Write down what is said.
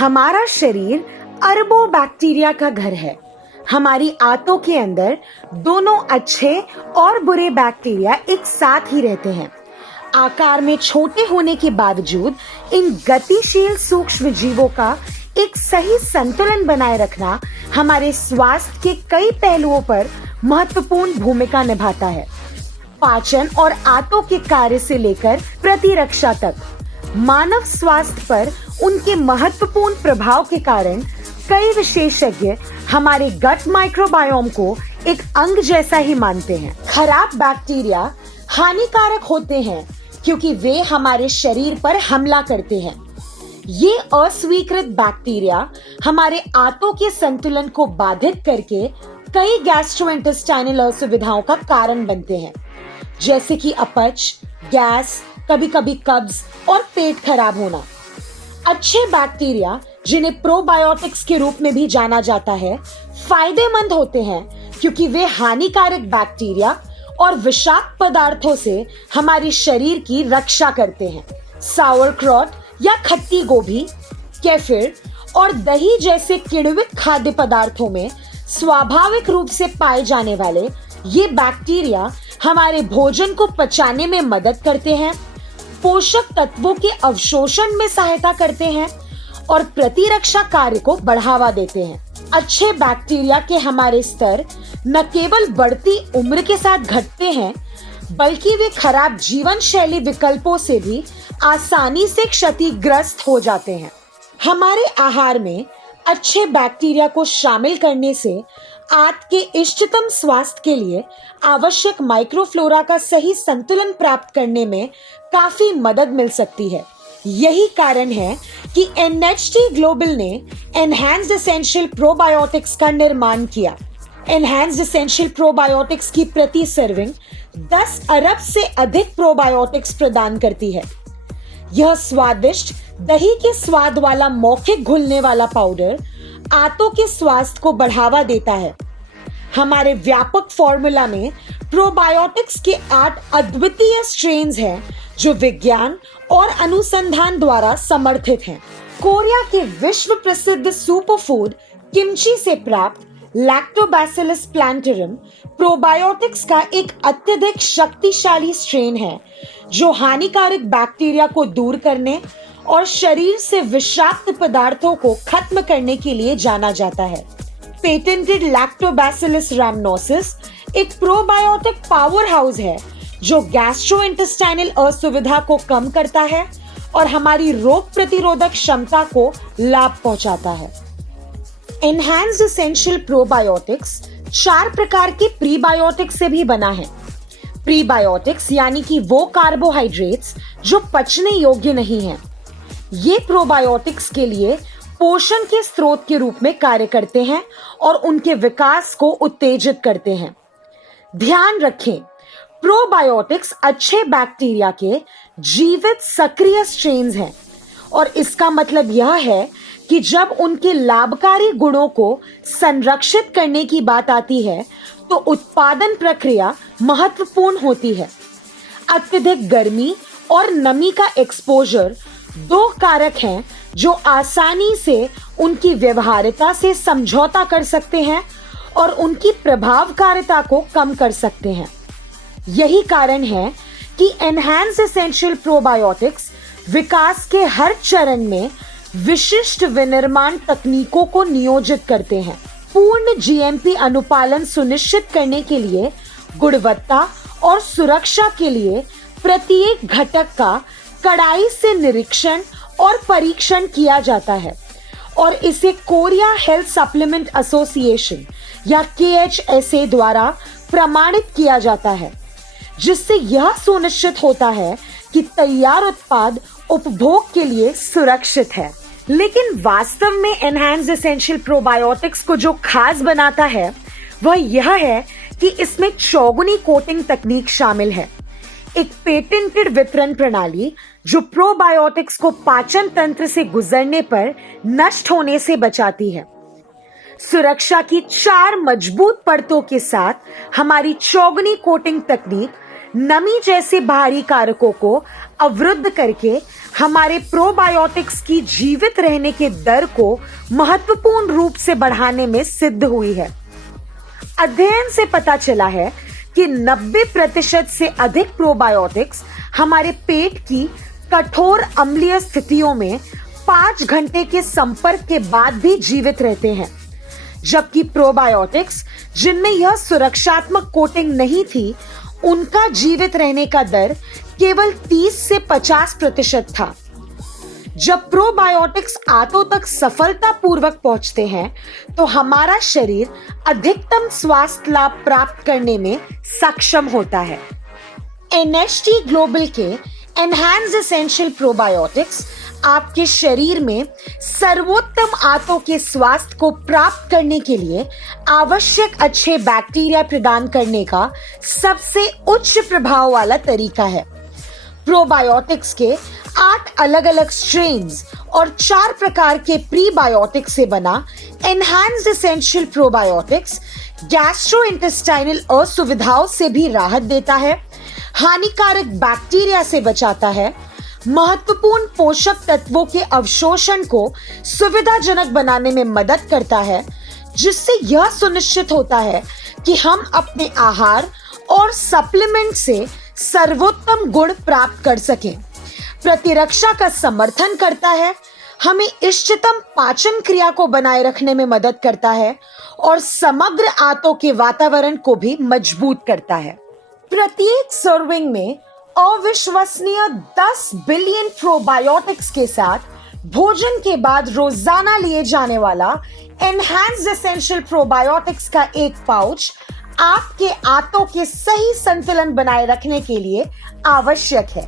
हमारा शरीर अरबों बैक्टीरिया का घर है। हमारी आंतों के अंदर दोनों अच्छे और बुरे बैक्टीरिया एक साथ ही रहते हैं। आकार में छोटे होने के बावजूद इन गतिशील सूक्ष्म जीवों का एक सही संतुलन बनाए रखना हमारे स्वास्थ्य के कई पहलुओं पर महत्वपूर्ण भूमिका निभाता है। पाचन और आंतों के कार्य से लेकर प्रतिरक्षा तक मानव स्वास्थ्य पर उनके महत्वपूर्ण प्रभाव के कारण कई विशेषज्ञ हमारे गट माइक्रोबायोम को एक अंग जैसा ही मानते हैं। खराब बैक्टीरिया हानिकारक होते हैं क्योंकि वे हमारे शरीर पर हमला करते हैं। ये अस्वीकृत बैक्टीरिया हमारे आंतों के संतुलन को बाधित करके कई गैस्ट्रोइंटेस्टाइनल असुविधाओं का कारण बनते हैं, जैसे कि अपच, गैस, कभी-कभी कब्ज और पेट खराब होना। अच्छे बैक्टीरिया, जिन्हें प्रोबायोटिक्स के रूप में भी जाना जाता है, फायदेमंद होते हैं क्योंकि वे हानिकारक बैक्टीरिया और विषाक्त पदार्थों से हमारे शरीर की रक्षा करते हैं। सावरक्रॉट या खट्टी गोभी, केफिर और दही जैसे किण्वित खाद्य पदार्थों में स्वाभाविक रूप से पाए जाने वाले ये बैक्टीरिया हमारे भोजन को पचाने में मदद करते हैं, पोषक तत्वों के अवशोषण में सहायता करते हैं और प्रतिरक्षा कार्य को बढ़ावा देते हैं। अच्छे बैक्टीरिया के हमारे स्तर न केवल बढ़ती उम्र के साथ घटते हैं, बल्कि वे खराब जीवन शैली विकल्पों से भी आसानी से क्षतिग्रस्त हो जाते हैं। हमारे आहार में अच्छे बैक्टीरिया को शामिल करने से आंत के इष्टतम स्वास्थ्य के लिए आवश्यक माइक्रोफ्लोरा का सही संतुलन प्राप्त करने में काफी मदद मिल सकती है। यही कारण है कि NHT ग्लोबल ने एनहांस्ड एसेंशियल प्रोबायोटिक्स का निर्माण किया। एनहांस्ड एसेंशियल प्रोबायोटिक्स की प्रति सर्विंग 10 अरब से अधिक प्रोबायोटिक्स प्रदान करती है। यह स्वादिष्ट दही के स्वाद वाला मौखिक घुलने वाला पाउडर आंतों के स्वास्थ्य को बढ़ावा देता है। हमारे व्यापक फॉर्मूला में प्रोबायोटिक्स के 8 अद्वितीय स्ट्रेन्स हैं जो विज्ञान और अनुसंधान द्वारा समर्थित हैं। कोरिया के विश्व प्रसिद्ध सुपरफूड किमची से प्राप्त लैक्टोबैसिलस प्लांटरम प्रोबायोटिक्स का एक अत्यधिक शक्तिशाली स्ट्रेन है जो हानिकारक बैक्टीरिया को दूर करने और शरीर से विषाक्त पदार्थों को खत्म करने के लिए जाना जाता है। पेटेंटेड लैक्टोबैसिलस रैमनोसिस एक प्रोबायोटिक पावर हाउस है जो गैस्ट्रोइंटेस्टाइनल असुविधा को कम करता है और हमारी रोग प्रतिरोधक क्षमता को लाभ पहुंचाता है। एनहांस्ड एसेंशियल प्रोबायोटिक्स 4 प्रकार के प्रीबायोटिक्स से भी बना है। प्रीबायोटिक्स यानी कि वो कार्बोहाइड्रेट्स जो पचने योग्य नहीं हैं। ये प्रोबायोटिक्स के लिए पोषण के स्रोत के रूप में कार्य करते हैं और उनके विकास को उत्तेजित करते हैं। ध्यान रखें, प्रोबायोटिक्स अच्छे बैक्टीरिया के जीवित सक्रिय स्ट्रेन्स हैं और इसका मतलब यह है कि जब उनके लाभकारी गुणों को संरक्षित करने की बात आती है तो उत्पादन प्रक्रिया महत्वपूर्ण होती है। अत्यधिक गर्मी और नमी का एक्सपोजर 2 कारक हैं जो आसानी से उनकी व्यवहार्यता से समझौता कर सकते हैं और उनकी प्रभावकारिता को कम कर सकते हैं। यही कारण है कि एनहांस्ड एसेंशियल प्रोबायोटिक्स विकास के हर चरण में विशिष्ट विनिर्माण तकनीकों को नियोजित करते हैं। पूर्ण GMP अनुपालन सुनिश्चित करने के लिए गुणवत्ता और सुरक्षा के लिए प्रत्येक घटक का कड़ाई से निरीक्षण और परीक्षण किया जाता है और इसे कोरिया हेल्थ सप्लीमेंट एसोसिएशन या KHSA द्वारा प्रमाणित किया जाता है, जिससे यह सुनिश्चित होता है कि तैयार उत्पाद उपभोग के लिए सुरक्षित है। लेकिन वास्तव में एनहांस्ड एसेंशियल प्रोबायोटिक्स को जो खास बनाता है वह यह है कि इसमें चौगुनी कोटिंग तकनीक शामिल है, एक पेटेंटेड वितरण प्रणाली जो प्रोबायोटिक्स को पाचन तंत्र से गुजरने पर नष्ट होने से बचाती है। सुरक्षा की 4 मजबूत परतों के साथ हमारी चौगुनी कोटिंग तकनीक नमी जैसे बाहरी कारकों को अवरुद्ध करके हमारे प्रोबायोटिक्स की जीवित रहने के दर को महत्वपूर्ण रूप से बढ़ाने में सिद्ध हुई है। अध्ययन से पता चला है कि 90% से अधिक प्रोबायोटिक्स हमारे पेट की कठोर अम्लीय स्थितियों में 5 घंटे के संपर्क के बाद भी जीवित रहते हैं, जबकि प्रोबायोटिक्स जिनमें यह सुरक्षात्मक कोटिंग नहीं थी, उनका जीवित रहने का दर केवल 30 से 50% था। जब प्रोबायोटिक्स आंतों तक सफलतापूर्वक पहुंचते हैं, तो हमारा शरीर अधिकतम स्वास्थ्य लाभ प्राप्त करने में सक्षम होता है। NHT ग्लोबल के एनहांस्ड एसेंशियल प्रोबायोटिक्स आपके शरीर में सर्वोत्तम आंतों के स्वास्थ्य को प्राप्त करने के लिए आवश्यक अच्छे बैक्टीरिया प्रदान करने का सबसे उच्च प्रभाव वाला तरीका है। प्रोबायोटिक्स के 8 अलग अलग स्ट्रेन्स और 4 प्रकार के प्रीबायोटिक्स से बना एनहांस्ड एसेंशियल प्रोबायोटिक्स गैस्ट्रोइंटेस्टाइनल असुविधाओं से भी राहत देता है, हानिकारक बैक्टीरिया से बचाता है, महत्वपूर्ण पोषक तत्वों के अवशोषण को सुविधाजनक बनाने में मदद करता है, जिससे यह सुनिश्चित होता है कि हम अपने आहार और सप्लीमेंट से सर्वोत्तम गुण प्राप्त कर सकें। प्रतिरक्षा का समर्थन करता है, हमें इष्टतम पाचन क्रिया को बनाए रखने में मदद करता है और समग्र आंतों के वातावरण को भी मजबूत करता है। प्रत्येक सर्विंग में अविश्वसनीय 10 बिलियन प्रोबायोटिक्स के साथ भोजन के बाद रोजाना लिए जाने वाला एनहांस्ड एसेंशियल प्रोबायोटिक्स का एक पाउच आपके आंतों के सही संतुलन बनाए रखने के लिए आवश्यक है।